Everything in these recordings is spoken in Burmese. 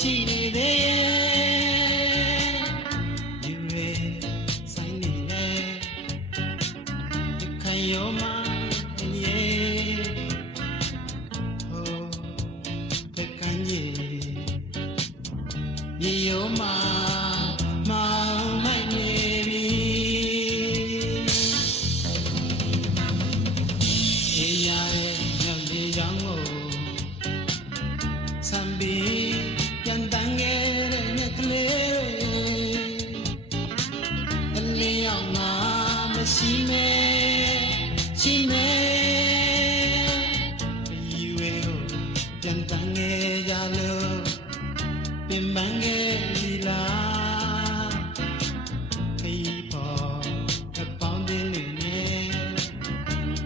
ရှိနေသေးရဲ့ဒီရေဆိုင်နေလေဒီခံရောမရေဟိုတကန်ရေရောမမောင်မိုက်နေပြီအေးရရဲ့ညမြေရောင်းကိုစံပြီးပြန်တန်းခဲ့တဲ့ညကလေးအလင်းရောက်ငါမရှိမဲရှိမဲဒီဝေကိုပြန်တန်းခဲ့ကြလို့ပြင်ပန်းခဲ့ပြီလားခီးပေါ်အပေါင်းတင်းနေနဲ့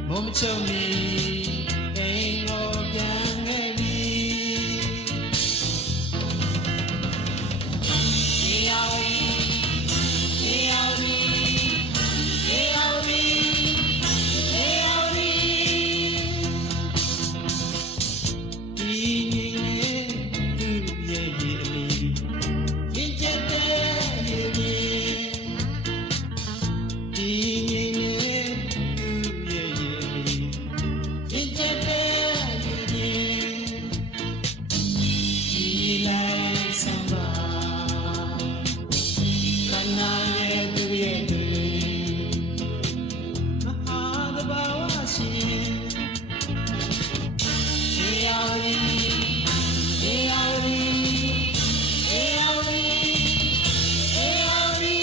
မုံမချုံမီအိမ်ကိုပြန်ခဲ့ပြီဒီရောက်ဒီရောက်ဒီရောက်ဒီရောက်ဒီဒီနေ့သူရဲ့ရေအလီရင်ကျက်တဲ့ရေမြေဒီနေ့သူရဲ့ရေအလီရင်ကျက်တဲ့ရေမြေဒီလိုက်စံပါခန္ဓာရဲ့သူရဲ့သူမဟာသဘာဝရှင်ဒီရောက်ဒီဒီရောက်ဒီဒီရောက်ဒီဒီရောက်ဒီ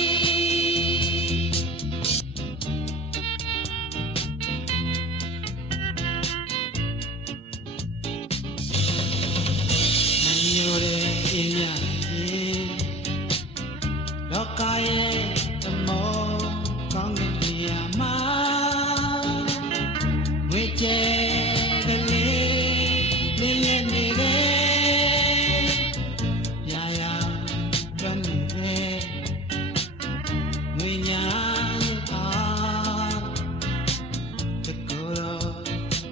မျိုးရဲ့အင်းမြရင်လောကရဲ့သမောကောင်းတဲ့နေရာမှာဝေကျဲကလေးလေးလေးနေတယ်ရာရာတွန်းနေတယ်ငွေညာအားတကူတော့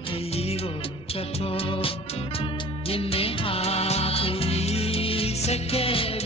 ခရီးကိုထွက်ဖို့ယင်းနေဟာခရီးစက်ခဲ့